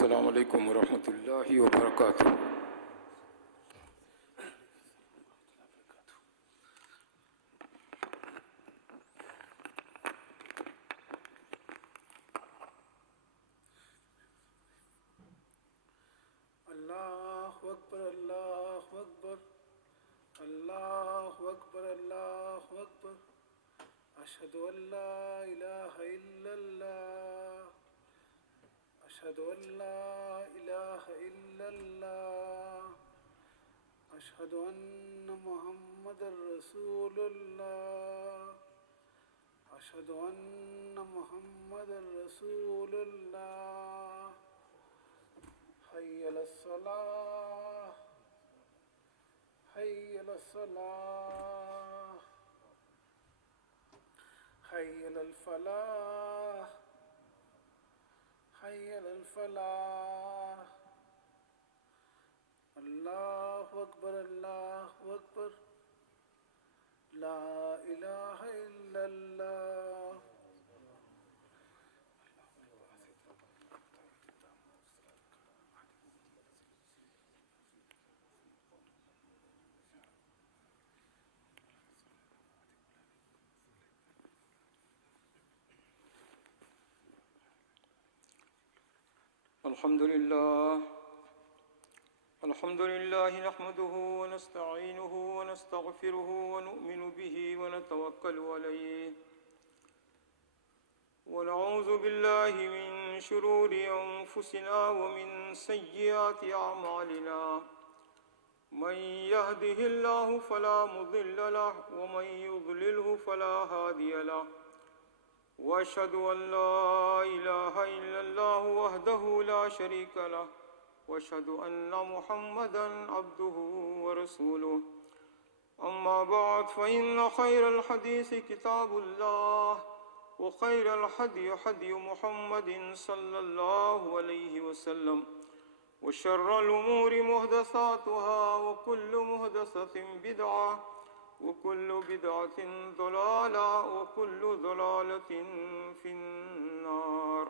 السلام علیکم ورحمۃ اللہ وبرکاتہ۔ اللہ اکبر اللہ اکبر اللہ اکبر اللہ اکبر اشہد ان لا الہ الا اللہ اشہد ان لا الہ الا اللہ اشہد ان محمد رسول اللہ اشہد ان محمد رسول اللہ حی علی الصلاۃ حی علی الصلاۃ حی علی الفلاح حی علی الفلاح۔ اللہ اکبر اللہ اکبر لا الہ الا اللہ۔ الحمد لله نحمده ونستعينه ونستغفره ونؤمن به ونتوكل عليه ونعوذ بالله من شرور أنفسنا ومن سيئات أعمالنا من يهده الله فلا مضل له ومن يضلله فلا هادي له وأشهد أن لا إله إلا الله وحده لا شريك له وأشهد أن محمدا عبده ورسوله أما بعد فإن خير الحديث كتاب الله وخير الهدي هدي محمد صلى الله عليه وسلم وشر الأمور محدثاتها وكل محدثة بدعة وكل بدعة ضلالة وكل ضلالة في النار۔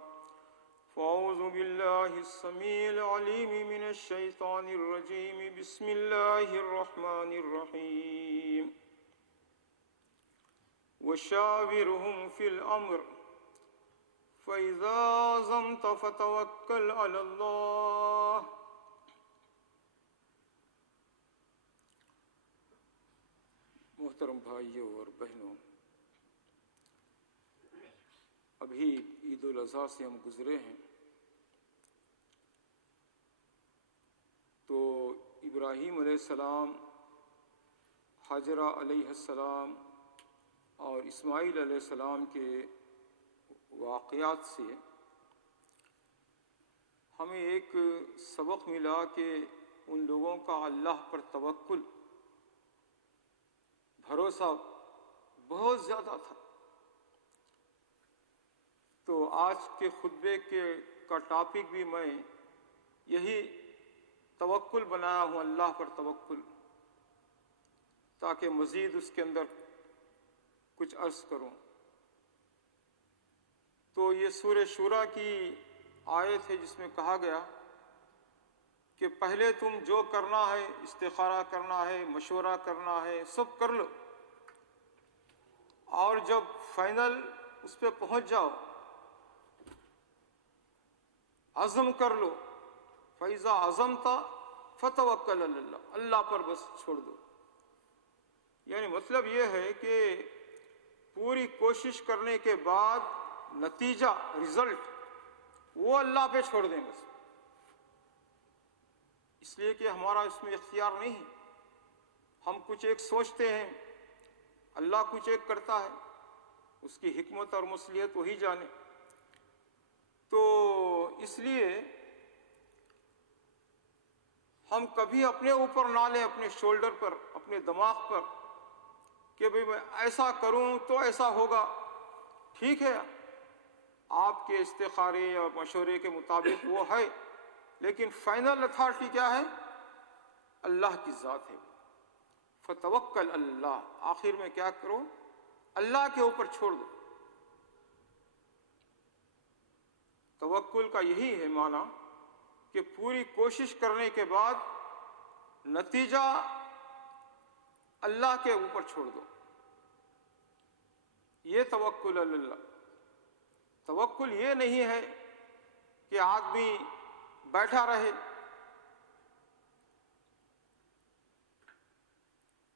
فأعوذ بالله السميع العليم من الشيطان الرجيم بسم الله الرحمن الرحيم وشاورهم في الأمر فإذا عزمت فتوكل على الله۔ محترم بھائیوں اور بہنوں، ابھی عید الاضحیٰ سے ہم گزرے ہیں، تو ابراہیم علیہ السلام، حاجرہ علیہ السلام اور اسماعیل علیہ السلام کے واقعات سے ہمیں ایک سبق ملا کہ ان لوگوں کا اللہ پر توکل، بھروسہ بہت زیادہ تھا۔ تو آج کے خطبے کا ٹاپک بھی میں یہی توکل بنایا ہوں، اللہ پر توکل، تاکہ مزید اس کے اندر کچھ عرض کروں۔ تو یہ سورہ شورا کی آیت ہے جس میں کہا گیا کہ پہلے تم جو کرنا ہے، استخارہ کرنا ہے، مشورہ کرنا ہے، سب کر لو، اور جب فائنل اس پہ پہنچ جاؤ، عزم کر لو، فَإِذَا عَزَمْتَ فَتَوَكَّلْ عَلَى اللَّهِ، اللہ پر بس چھوڑ دو۔ یعنی مطلب یہ ہے کہ پوری کوشش کرنے کے بعد نتیجہ، رزلٹ، وہ اللہ پہ چھوڑ دیں بس، اس لیے کہ ہمارا اس میں اختیار نہیں ہے۔ ہم کچھ ایک سوچتے ہیں، اللہ کچھ ایک کرتا ہے، اس کی حکمت اور مصلحت وہی جانے۔ تو اس لیے ہم کبھی اپنے اوپر نہ لیں، اپنے شولڈر پر، اپنے دماغ پر، کہ بھئی میں ایسا کروں تو ایسا ہوگا۔ ٹھیک ہے، آپ کے استخارے یا مشورے کے مطابق وہ ہے، لیکن فائنل اتھارٹی کیا ہے؟ اللہ کی ذات ہے۔ فتوکل اللہ، آخر میں کیا کرو؟ اللہ کے اوپر چھوڑ دو۔ توکل کا یہی ہے معنی کہ پوری کوشش کرنے کے بعد نتیجہ اللہ کے اوپر چھوڑ دو. یہ توکل اللہ. توکل یہ نہیں ہے کہ آدمی بیٹھا رہے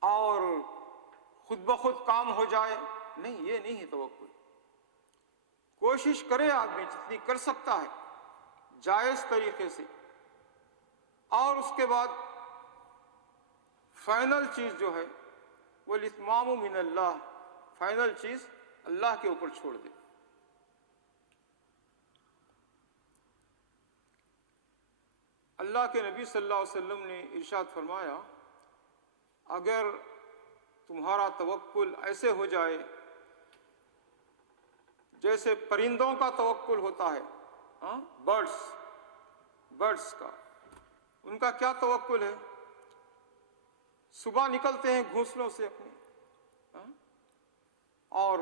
اور خود بخود کام ہو جائے. نہیں، یہ نہیں ہے توکل. کوشش کرے آدمی جتنی کر سکتا ہے جائز طریقے سے، اور اس کے بعد فائنل چیز جو ہے وہ الاتمام من اللہ، فائنل چیز اللہ کے اوپر چھوڑ دے. اللہ کے نبی صلی اللہ علیہ وسلم نے ارشاد فرمایا، اگر تمہارا توکل ایسے ہو جائے جیسے پرندوں کا توکل ہوتا ہے، برڈس کا، ان کا کیا توکل ہے؟ صبح نکلتے ہیں گھونسلوں سے اپنے، اور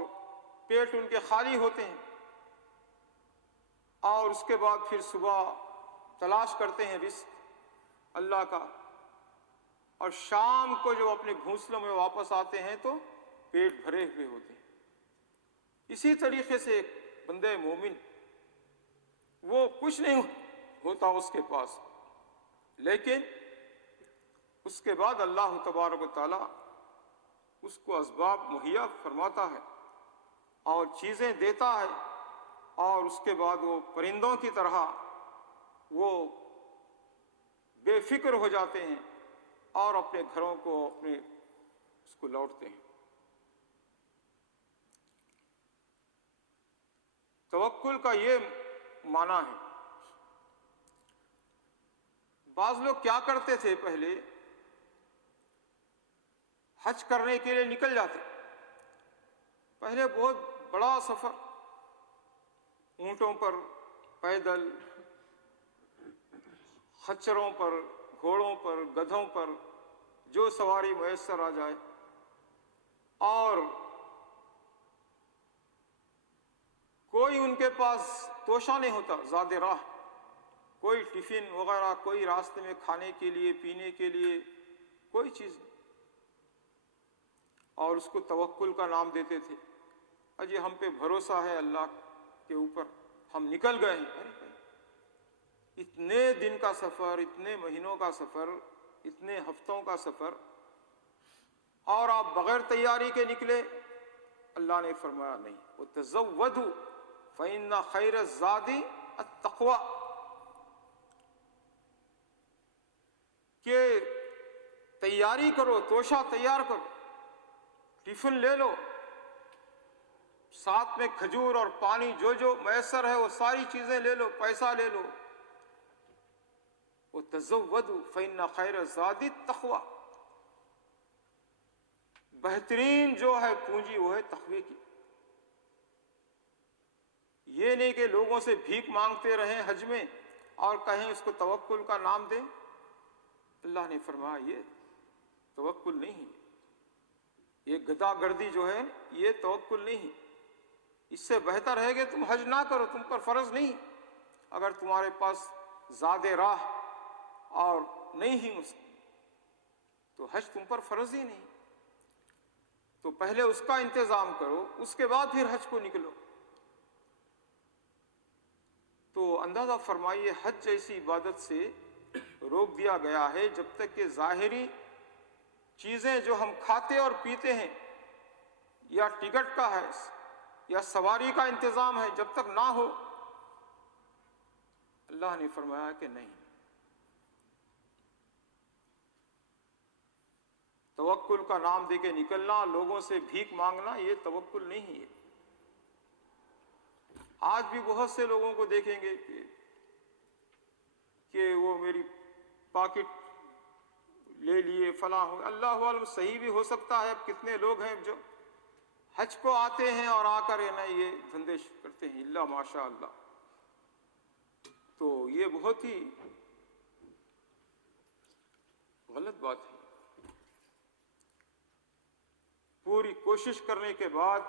پیٹ ان کے خالی ہوتے ہیں، اور اس کے بعد پھر صبح تلاش کرتے ہیں رزق اللہ کا، اور شام کو جو اپنے گھونسلوں میں واپس آتے ہیں تو پیٹ بھرے ہوئے ہوتے ہیں. اسی طریقے سے ایک بندے مومن، وہ کچھ نہیں ہوتا اس کے پاس، لیکن اس کے بعد اللہ تبارک و تعالی اس کو اسباب مہیا فرماتا ہے اور چیزیں دیتا ہے، اور اس کے بعد وہ پرندوں کی طرح وہ بے فکر ہو جاتے ہیں اور اپنے گھروں کو اپنے اس کو لوٹتے ہیں. توکل کا یہ معنی ہے. بعض لوگ کیا کرتے تھے، پہلے حج کرنے کے لیے نکل جاتے، پہلے بہت بڑا سفر، اونٹوں پر، پیدل، خچروں پر، گھوڑوں پر، گدھوں پر، جو سواری میسر آ جائے، اور کوئی ان کے پاس توشہ نہیں ہوتا، زاد راہ، کوئی ٹفن وغیرہ، کوئی راستے میں کھانے کے لیے، پینے کے لیے کوئی چیز نہیں، اور اس کو توکل کا نام دیتے تھے. اجی ہم پہ بھروسہ ہے اللہ کے اوپر، ہم نکل گئے ہیں. ارے بھائی، اتنے دن کا سفر، اتنے مہینوں کا سفر، اتنے ہفتوں کا سفر، اور آپ بغیر تیاری کے نکلے. اللہ نے فرمایا نہیں، وَتَزَوَّدُوا فَإِنَّ خَيْرَ الزَّادِ التَّقْوَىٰ، کہ تیاری کرو، توشہ تیار کرو، ٹفن لے لو، ساتھ میں کھجور اور پانی جو میسر ہے وہ ساری چیزیں لے لو، پیسہ لے لو. وَتَزَوَّدُوا فَإِنَّ خَيْرَ الزَّادِ التَّقْوَىٰ، بہترین جو ہے پونجی وہ ہے تقوی کی. یہ نہیں کہ لوگوں سے بھیک مانگتے رہیں حج میں اور کہیں اس کو توکل کا نام دیں. اللہ نے فرمایا یہ توکل نہیں ہے، یہ گدا گردی جو ہے یہ توکل نہیں ہے. اس سے بہتر ہے کہ تم حج نہ کرو، تم پر فرض نہیں. اگر تمہارے پاس زاد راہ اور نہیں ہی اس تو حج تم پر فرض ہی نہیں. تو پہلے اس کا انتظام کرو، اس کے بعد پھر حج کو نکلو. تو اندازہ فرمائیے، حج جیسی عبادت سے روک دیا گیا ہے جب تک کہ ظاہری چیزیں جو ہم کھاتے اور پیتے ہیں، یا ٹکٹ کا ہے یا سواری کا انتظام ہے، جب تک نہ ہو. اللہ نے فرمایا کہ نہیں، توکل کا نام دے کے نکلنا، لوگوں سے بھیک مانگنا، یہ توکل نہیں ہے. آج بھی بہت سے لوگوں کو دیکھیں گے کہ وہ میری پاکٹ لے لیے، فلاں ہو. اللہ عالم، صحیح بھی ہو سکتا ہے. اب کتنے لوگ ہیں جو حج کو آتے ہیں اور آ کر یہ دھندے کرتے ہیں، اللہ ماشاء اللہ. تو یہ بہت ہی غلط بات ہے. پوری کوشش کرنے کے بعد،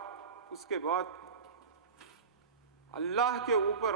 اس کے بعد اللہ کے اوپر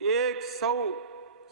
100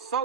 100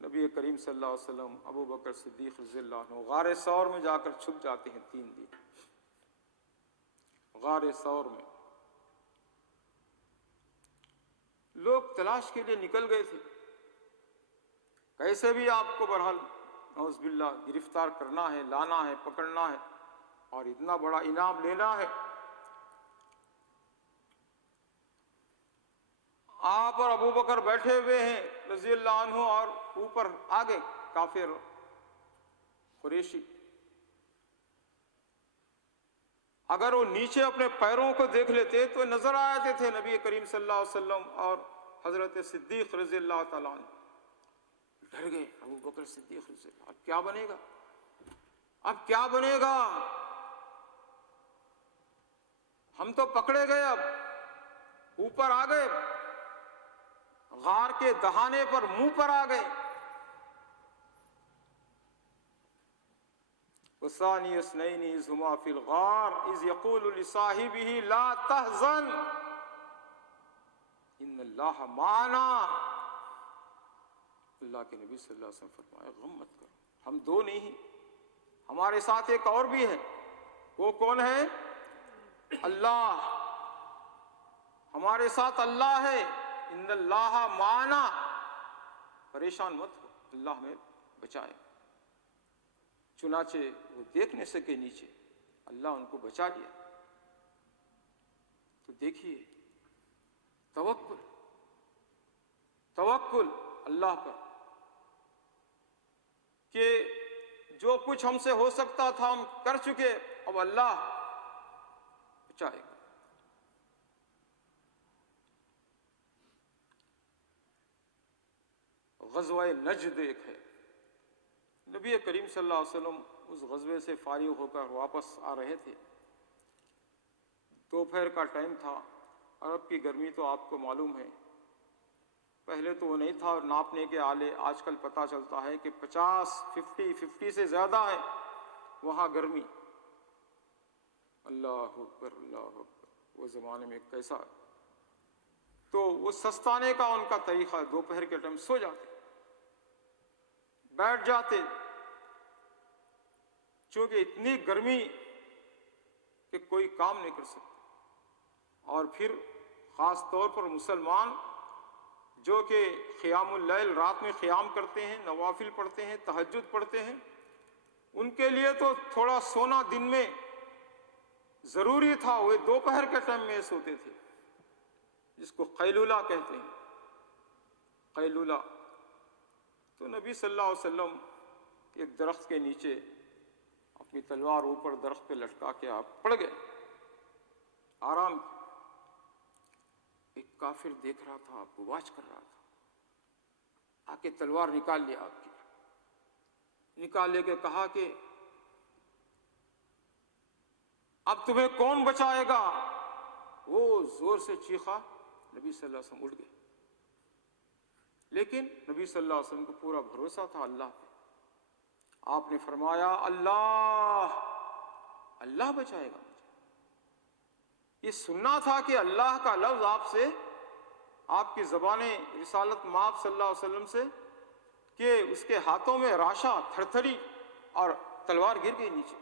نبی کریم صلی اللہ علیہ وسلم ابو بکر صدیق رضی اللہ عنہ غار ثور میں جا کر چھپ جاتے ہیں 3 دن، غار ثور میں لوگ تلاش کے لیے نکل گئے تھے، کیسے بھی آپ کو بہرحال نعوذ باللہ گرفتار کرنا ہے، لانا ہے، پکڑنا ہے اور اتنا بڑا انعام لینا ہے۔ آپ اور ابو بکر بیٹھے ہوئے ہیں رضی اللہ عنہ، اور اوپر آگے کافر قریشی، اگر وہ نیچے اپنے پیروں کو دیکھ لیتے تو نظر آ جاتے تھے نبی کریم صلی اللہ علیہ وسلم اور حضرت صدیق رضی اللہ تعالیٰ عنہ۔ ڈر گئے ابو بکر صدیق رضی اللہ، اب کیا بنے گا، اب کیا بنے گا، ہم تو پکڑے گئے، اب اوپر آ گئے، غار کے دہانے پر منہ پر آ گئے۔ وَثَانِيَ اثْنَيْنِ إِذْ هُمَا فِي الْغَارِ إِذْ يَقُولُ لِصَاحِبِهِ لَا تَحْزَنْ إِنَّ اللَّهَ مَعَنَا۔ اللہ کے نبی صلی اللہ علیہ وسلم فرمایا غم مت کرو، ہم 2 نہیں ہیں، ہمارے ساتھ ایک اور بھی ہے۔ وہ کون ہے؟ اللہ، ہمارے ساتھ اللہ ہے۔ ان اللہ معنا، پریشان مت ہو، اللہ ہمیں بچائے۔ چنانچہ وہ دیکھ نہیں سکے نیچے، اللہ ان کو بچا لیا۔ تو دیکھیے توکل، توکل اللہ پر، کہ جو کچھ ہم سے ہو سکتا تھا ہم کر چکے، اب اللہ بچائے گا۔ غزوہ نجد ایک ہے، نبی کریم صلی اللہ علیہ وسلم اس غزوے سے فارغ ہو کر واپس آ رہے تھے۔ دوپہر کا ٹائم تھا، عرب کی گرمی تو آپ کو معلوم ہے، پہلے تو وہ نہیں تھا ناپنے کے آلے، آج کل پتہ چلتا ہے کہ 50 سے زیادہ ہے وہاں گرمی۔ اللہ اکبر، اللہ اکبر، وہ زمانے میں کیسا۔ تو وہ سستانے کا ان کا طریقہ، دوپہر کے ٹائم سو جاتے، بیٹھ جاتے، چونکہ اتنی گرمی کہ کوئی کام نہیں کر سکتے۔ اور پھر خاص طور پر مسلمان جو کہ قیام اللیل، رات میں قیام کرتے ہیں، نوافل پڑھتے ہیں، تہجد پڑھتے ہیں، ان کے لیے تو تھوڑا سونا دن میں ضروری تھا، وہ دوپہر کے ٹائم میں سوتے تھے، جس کو قیلولہ کہتے ہیں، قیلولہ۔ تو نبی صلی اللہ علیہ وسلم ایک درخت کے نیچے اپنی تلوار اوپر درخت پہ لٹکا کے آپ پڑ گئے، آرام۔ ایک کافر دیکھ رہا تھا، آپ کو واچ کر رہا تھا، آ کے تلوار نکال لیا آپ کی، نکال لے کے کہا کہ اب تمہیں کون بچائے گا؟ وہ زور سے چیخا، نبی صلی اللہ علیہ وسلم اٹھ گئے، لیکن نبی صلی اللہ علیہ وسلم کو پورا بھروسہ تھا اللہ پہ۔ آپ نے فرمایا اللہ، اللہ بچائے گا مجھے۔ یہ سننا تھا کہ اللہ کا لفظ آپ سے، آپ کی زبان رسالت مآب صلی اللہ علیہ وسلم سے، کہ اس کے ہاتھوں میں راشا، تھرتھری اور تلوار گر گئی نیچے،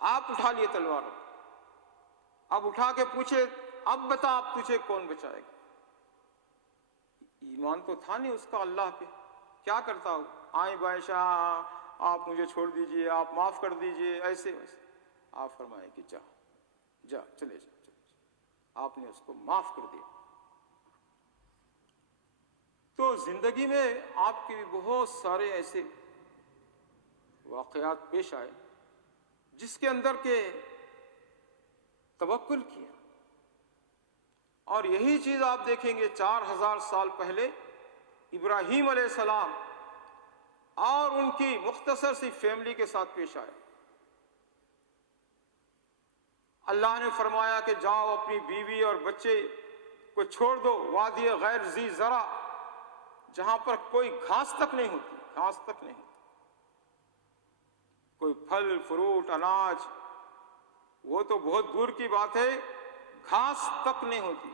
آپ اٹھا لیے تلوار، اب اٹھا کے پوچھے اب بتا اب تجھے کون بچائے گا؟ ایمان تو تھا نہیں اس کا اللہ پہ، کیا کرتا ہو، آئیں بائیں شاہ آپ مجھے چھوڑ دیجئے، آپ معاف کر دیجئے، ایسے ویسے۔ آپ فرمائے کہ جا جا، چلے جا، آپ نے اس کو معاف کر دیا۔ تو زندگی میں آپ کے بھی بہت سارے ایسے واقعات پیش آئے جس کے اندر کے توکل کیا، اور یہی چیز آپ دیکھیں گے 4000 سال پہلے ابراہیم علیہ السلام اور ان کی مختصر سی فیملی کے ساتھ پیش آئے۔ اللہ نے فرمایا کہ جاؤ اپنی بیوی اور بچے کو چھوڑ دو وادی غیر ذی زرع، جہاں پر کوئی گھاس تک نہیں ہوتی، گھاس تک نہیں ہوتی، کوئی پھل فروٹ اناج وہ تو بہت دور کی بات ہے، گھاس تک نہیں ہوتی۔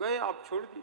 گئے آپ، چھوڑ دیے،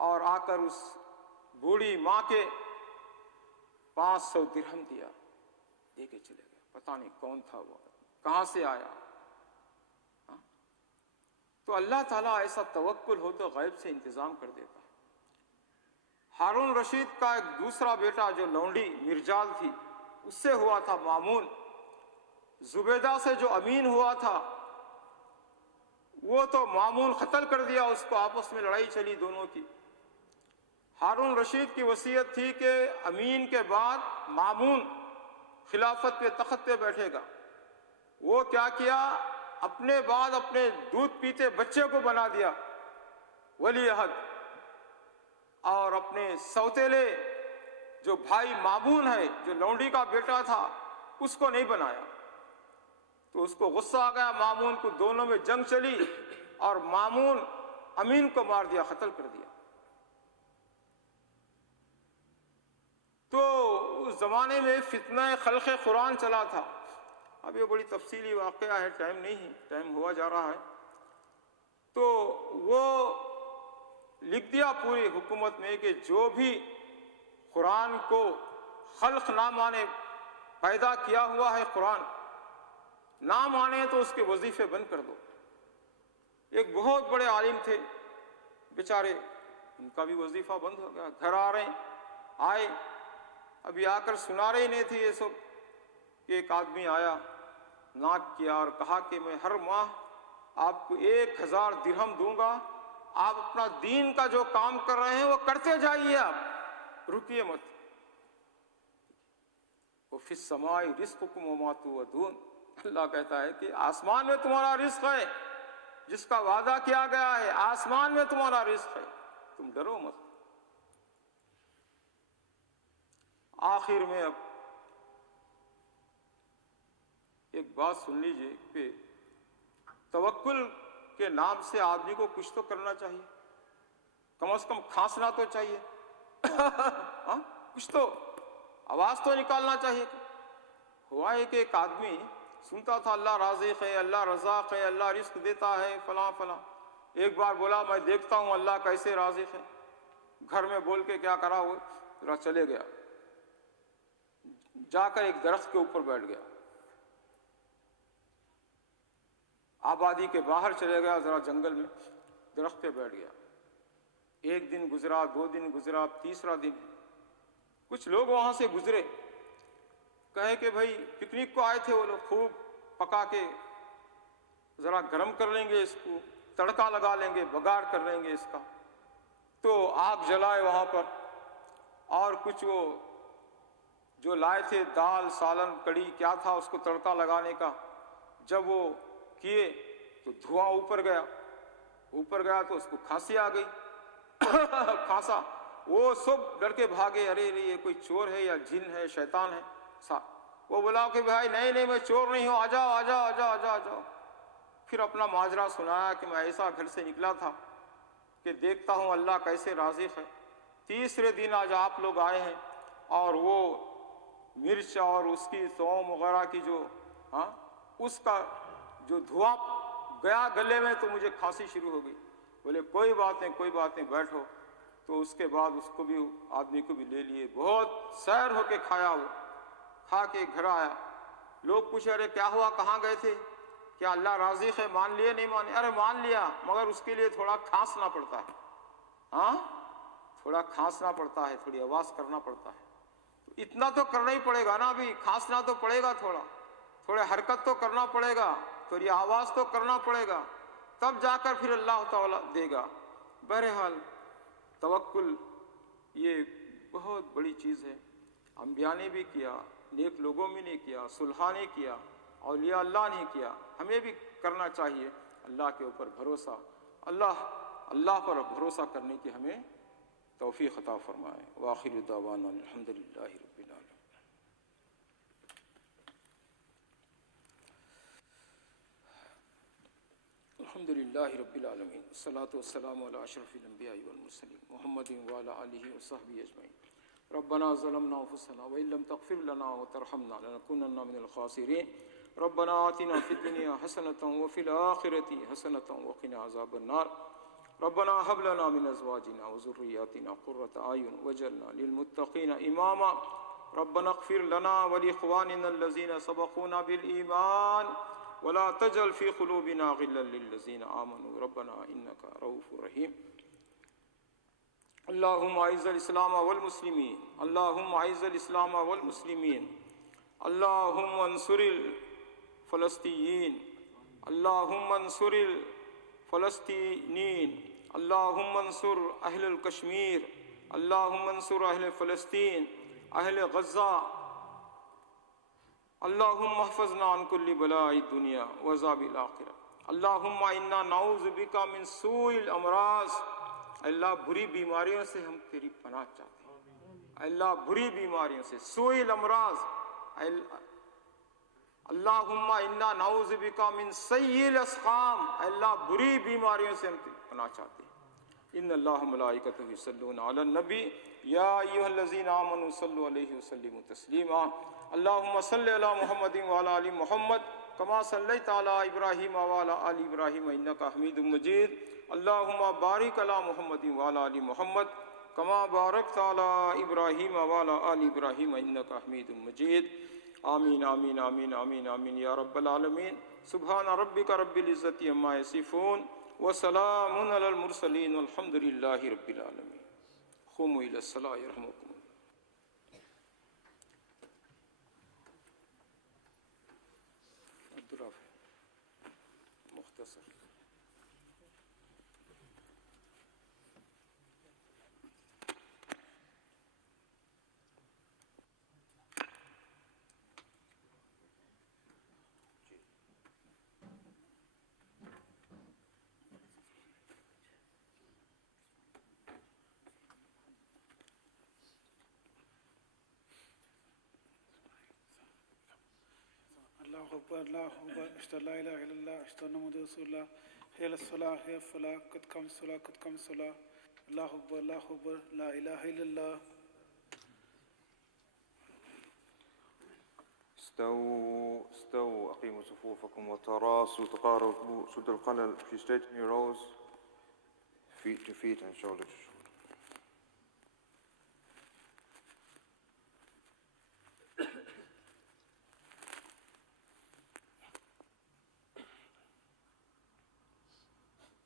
اور آ کر اس بوڑھی ماں کے 500 درہم دیا، دے کے چلے گئے. پتہ نہیں کون تھا وہ، کہاں سے آیا. تو اللہ تعالیٰ ایسا توکل ہو تو غیب سے انتظام کر دیتا ہے. ہارون رشید کا ایک دوسرا بیٹا جو لونڈی مرجال تھی اس سے ہوا تھا مامون. زبیدہ سے جو امین ہوا تھا وہ تو مامون قتل کر دیا اس کو، آپس میں لڑائی چلی دونوں کی. ہارون رشید کی وصیت تھی کہ امین کے بعد مامون خلافت پہ تخت پہ بیٹھے گا. وہ کیا کیا، اپنے بعد اپنے دودھ پیتے بچے کو بنا دیا ولی عہد، اور اپنے سوتیلے جو بھائی مامون ہے جو لونڈی کا بیٹا تھا اس کو نہیں بنایا. تو اس کو غصہ آ گیا مامون کو، دونوں میں جنگ چلی اور مامون امین کو مار دیا، قتل کر دیا. تو اس زمانے میں فتنہ خلق قرآن چلا تھا. اب یہ بڑی تفصیلی واقعہ ہے، ٹائم نہیں ہے، ٹائم ہوا جا رہا ہے. تو وہ لکھ دیا پوری حکومت میں کہ جو بھی قرآن کو خلق نہ مانے، پیدا کیا ہوا ہے قرآن نہ مانے تو اس کے وظیفے بند کر دو. ایک بہت بڑے عالم تھے بیچارے، ان کا بھی وظیفہ بند ہو گیا. گھر آئے ابھی آ کر سنا رہے نہیں تھے یہ سب کہ ایک آدمی آیا، ناک کیا اور کہا کہ میں ہر ماہ آپ کو 1000 درہم دوں گا، آپ اپنا دین کا جو کام کر رہے ہیں وہ کرتے جائیے، آپ رکیے مت. وَفِي السَّمَاءِ رِزْقُكُمْ وَمَا تُوعَدُونَ. اللہ کہتا ہے کہ آسمان میں تمہارا رزق ہے، جس کا وعدہ کیا گیا ہے آسمان میں تمہارا رزق ہے، تم ڈرو مت. آخر میں اب ایک بات سن لیجئے کہ توکل کے نام سے آدمی کو کچھ تو کرنا چاہیے، کم از کم کھانسنا تو چاہیے کچھ تو آواز تو نکالنا چاہیے. ہوا ہے کہ ایک آدمی سنتا تھا اللہ رازق ہے، اللہ رزاق ہے، اللہ رزق دیتا ہے، فلاں فلاں. ایک بار بولا میں دیکھتا ہوں اللہ کیسے رازق ہے. گھر میں بول کے کیا کرا، وہ ذرا چلے گیا، جا کر ایک درخت کے اوپر بیٹھ گیا، آبادی کے باہر چلے گیا، ذرا جنگل میں درخت پہ بیٹھ گیا. ایک دن گزرا، 2 دن گزرا، تیسرا دن کچھ لوگ وہاں سے گزرے، کہے کہ بھائی پکنک کو آئے تھے وہ لوگ، خوب پکا کے ذرا گرم کر لیں گے اس کو، تڑکا لگا لیں گے، بگار کر لیں گے اس کا. تو آگ جلائے وہاں پر، اور کچھ وہ جو لائے تھے دال سالن کڑی کیا تھا اس کو تڑکا لگانے کا، جب وہ کیے تو دھواں اوپر گیا تو اس کو کھانسی آ گئی کھانسا. وہ سب ڈر کے بھاگے، ارے یہ کوئی چور ہے یا جن ہے شیطان ہے. وہ بولا کہ بھائی نہیں میں چور نہیں ہوں، آ جاؤ. پھر اپنا ماجرا سنایا کہ میں ایسا گھر سے نکلا تھا کہ دیکھتا ہوں اللہ کیسے رازق ہے. تیسرے دن آج آپ لوگ آئے ہیں اور وہ مرچ اور اس کی سونف وغیرہ کی جو اس کا جو دھواں گیا گلے میں تو مجھے کھانسی شروع ہو گئی. بولے کوئی بات نہیں بیٹھو. تو اس کے بعد اس کو بھی آدمی کو بھی لے لیے، بہت سیر ہو کے کھایا، وہ کھا کے گھر آیا. لوگ پوچھے ارے کیا ہوا، کہاں گئے تھے، کیا اللہ رازق ہے، مان لیے نہیں مانے؟ ارے مان لیا مگر اس کے لیے تھوڑا کھانسنا پڑتا ہے، تھوڑا کھانسنا پڑتا ہے، تھوڑی آواز کرنا پڑتا ہے. تو اتنا تو کرنا ہی پڑے گا نا، بھی کھانسنا تو پڑے گا، تھوڑا حرکت تو کرنا پڑے گا، تھوڑی آواز تو کرنا پڑے گا، تب جا کر پھر اللہ تعالیٰ دے گا. بہرحال توکل یہ بہت بڑی چیز ہے. انبیاء نے بھی کیا، نیک لوگوں میں نے کیا، صلحاء نے کیا، اولیاء اللہ نے کیا. ہمیں بھی کرنا چاہیے اللہ کے اوپر بھروسہ. اللہ پر بھروسہ کرنے کی ہمیں توفیق عطا فرمائے. وآخر دعوانا الحمدللہ رب العالمین. الحمدللہ رب العالمین، الصلاۃ والسلام علی اشرف الانبیاء والمرسلین محمد وعلی آلہ وصحبہ اجمعین. ربنا ظلمنا انفسنا وان لم تغفر لنا وترحمنا لنكونن من الخاسرین. ربنا آتنا فی الدنیا حسنۃ وفی الآخرۃ حسنۃ وقنا عذاب النار. ربنا هب لنا من ازواجنا وذرياتنا قرة اعين واجعلنا للمتقين اماما ربنا اغفر لنا ولاخواننا الذين سبقونا بالايمان ولا تجعل في قلوبنا غلا للذين آمنوا ربنا انك رؤوف رحيم اللهم اعز الاسلام والمسلمين اللهم اعز الاسلام والمسلمين اللهم انصر الفلسطینیین اللهم انصر الفلسطینیین اللهم انصر اہل الکشمیر اللهم انصر اہل فلسطین اہل غزہ اللهم احفظنا عن كل بلاء الدنيا وعذاب الآخرة اللهم انا نعوذ بك من سوء الامراض اللہ بری بیماریوں سے ہم تیری پناہ چاہتے ہیں اللہ بری بیماریوں سے سوء الامراض اللہم انا نعوذ بک من سیء الاسقام اللہ بری بیماریوں سے ہم پناہ چاہتے ہیں ان اللہ ملائکتہ یصلون علی النبی یا ایھا الذین آمنوا صلوا علیہ وسلموا تسلیما اللہم صلی علی محمد وعلی آل محمد کما صلیت علی ابراہیم وعلی آل ابراہیم انک حمید مجید اللہم بارک علی محمد وعلی آل محمد کما بارکت علی ابراہیم وعلی آل ابراہیم انک حمید مجید آمین آمین آمین آمین آمین یا رب العالمین سبحان ربک رب العزت عما یصفون وسلام علی المرسلین والحمد للہ رب العالمین قوموا الی الصلاۃ یرحمکم مختصر اللہ اکبر اللہ اکبر اشہد ان لا الہ الا اللہ اشہد ان محمد رسول اللہ حی علی الصلاۃ حی علی الفلاح قد قامت الصلاۃ قد قامت الصلاۃ اللہ اکبر لا الہ الا اللہ استووا اقیموا صفوفکم وتراصوا تقاربوا شدوا الخلل if you straighten your rows feet to feet and shoulder to shoulder.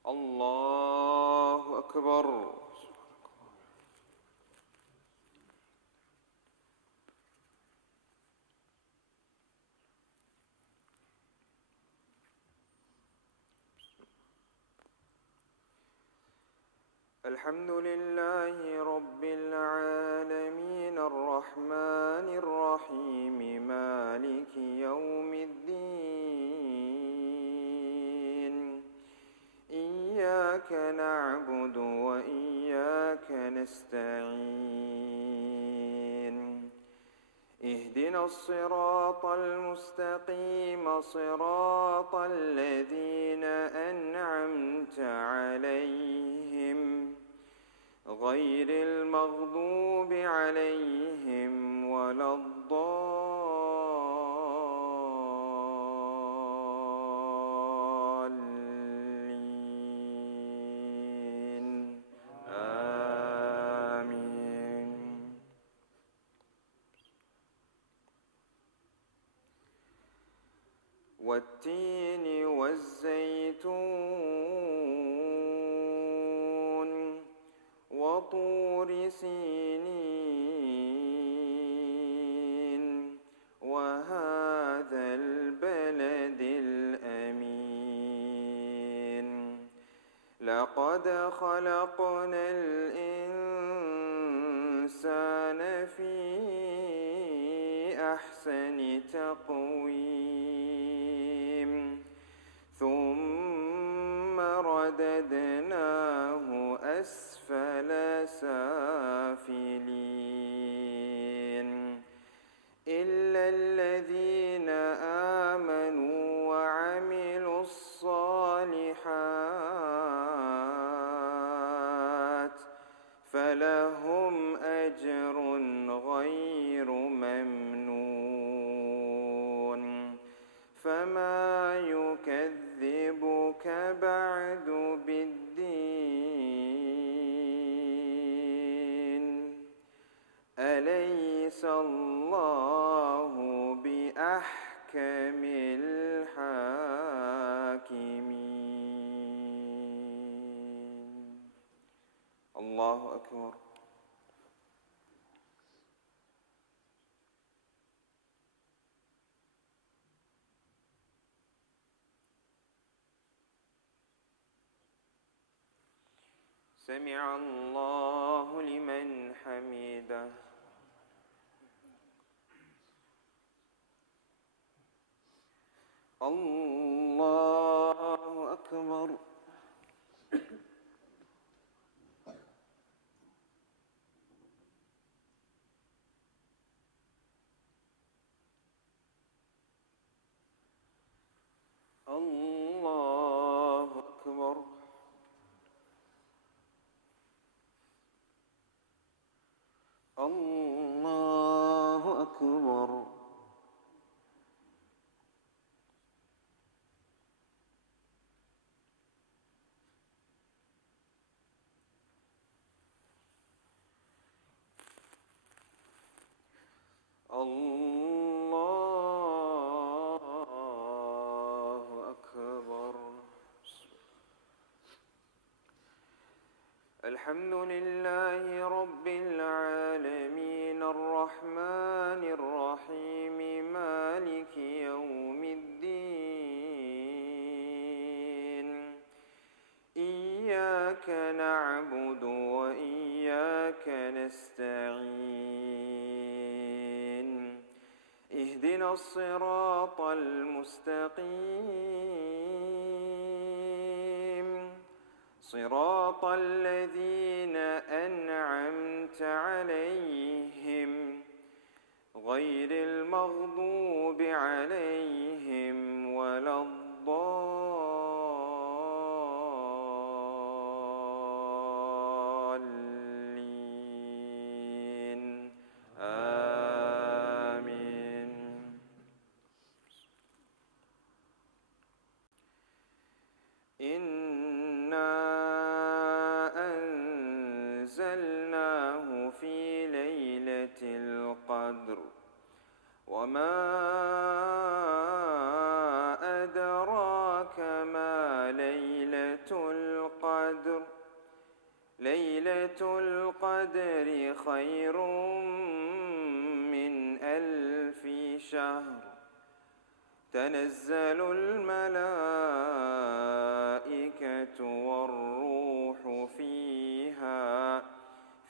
اللہ اکبر الحمد للہ رب العالمین الرحمن الرحیم مالک یوم الدین إياك نعبد وإياك نستعين اهدنا الصراط المستقيم صراط الذين أنعمت عليهم غير المغضوب عليهم ولا والتين والزيتون وطور سينين وهذا البلد الأمين لقد خلقنا الإنسان في أحسن تقويم ثم رددناه أسفل سافلين إلا الذين آمنوا وعملوا الصالحات فلهم أجر غير ممنون أليس الله بأحكم الحاكمين. الله أكبر. سمع الله لمن حمده. الله أكبر. الله أكبر. الله أكبر. الله أكبر. الحمد لله رب العالمين الرحمن الرحيم مالك يوم الدين. إياك نعبد وإياك نستعين. اهدنا الصراط المستقيم صراط الذين أنعمت عليهم غير المغضوب عليهم ولا الضالين. آمين. إنا أنزلناه في ليلة القدر وما أدراك ما ليلة القدر. ليلة القدر خير من 1000 شهر. تنزل الملائكة والروح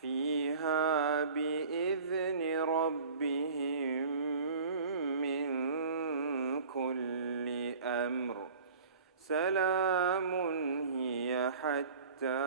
فيها بإذن ربهم من كل أمر. سلام هي حتى